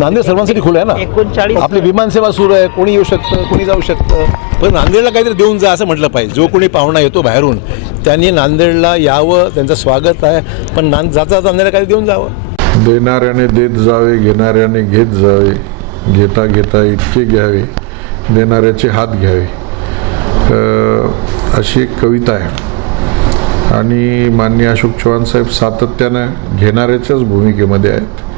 नांदेड सर्वांसाठी खुलं आहे ना. 39 आपली विमानसेवा सुरू आहे, कोणी येऊ शकतं, कोणी जाऊ शकतं. पण नांदेडला काहीतरी देऊन जा असं म्हटलं पाहिजे. जो कोणी पाहुणा येतो बाहेरून त्यांनी नांदेडला यावं, त्यांचं स्वागत आहे. पण जाता नांदेडला काही देऊन जावं. देणाऱ्याने देत जावे, घेणाऱ्याने घेत जावे, घेता घेता इतके घ्यावे, देणाऱ्याचे हात घ्यावे, अशी एक कविता आहे. आणि माननीय अशोक चव्हाण साहेब सातत्यानं घेणाऱ्याच्याच भूमिकेमध्ये आहेत.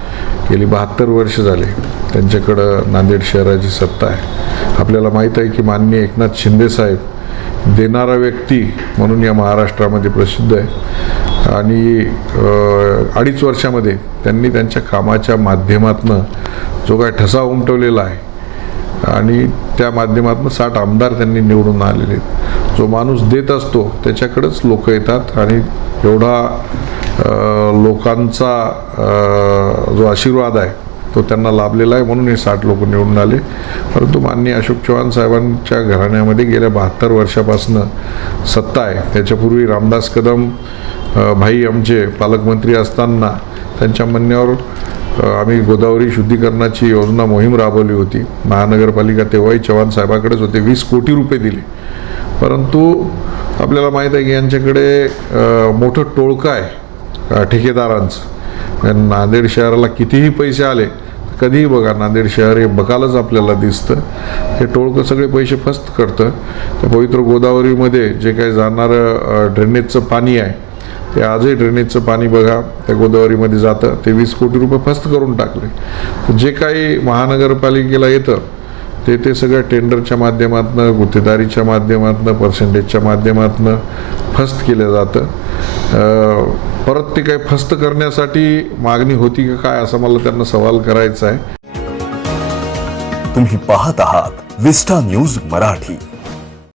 गेली 72 वर्ष झाले त्यांच्याकडं नांदेड शहराची सत्ता आहे. आपल्याला माहीत आहे की माननीय एकनाथ शिंदे साहेब देणारा व्यक्ती म्हणून या महाराष्ट्रामध्ये प्रसिद्ध आहे. आणि 2.5 वर्षामध्ये त्यांनी त्यांच्या कामाच्या माध्यमातून जो काय ठसा उमटवलेला आहे आणि त्या माध्यमातून 60 आमदार त्यांनी निवडून आलेले आहेत. जो माणूस देत असतो त्याच्याकडेच लोक येतात आणि एवढा लोकांचा जो आशीर्वाद आहे तो त्यांना लाभलेला आहे म्हणून हे 60 लोक निवडून आले. परंतु माननीय अशोक चव्हाण साहेबांच्या घराण्यामध्ये गेल्या 72 वर्षापासून सत्ता आहे. त्याच्यापूर्वी रामदास कदम भाई आमचे पालकमंत्री असताना त्यांच्या म्हणण्यावर आम्ही गोदावरी शुद्धीकरणाची योजना मोहीम राबवली होती. महानगरपालिका तेव्हाही चव्हाण साहेबाकडेच होते. 20 कोटी रुपये दिले. परंतु आपल्याला माहीत आहे की यांच्याकडे मोठं टोळकं आहे ठेकेदारांचं. नांदेड शहराला कितीही पैसे आले कधीही बघा नांदेड शहर हे बकालच आपल्याला दिसतं. हे टोळकं सगळे पैसे फस्त करतं. त्या पवित्र गोदावरीमध्ये जे काही जाणारं ड्रेनेजचं पाणी आहे ते आजही ड्रेनेजचं पाणी बघा त्या गोदावरीमध्ये जातं. ते 20 कोटी रुपये फस्त करून टाकले. तर जे काही महानगरपालिकेला येतं ते सगळं टेंडरच्या माध्यमातून, गुत्तेदारीच्या माध्यमातून, पर्सेंटेजच्या माध्यमातून फस्त केलं जातं. परत ते काही फस्त करण्यासाठी मागणी होती का काय असा मला त्यांना सवाल करायचा आहे. तुम्ही पाहत आहात विस्टा न्यूज मराठी.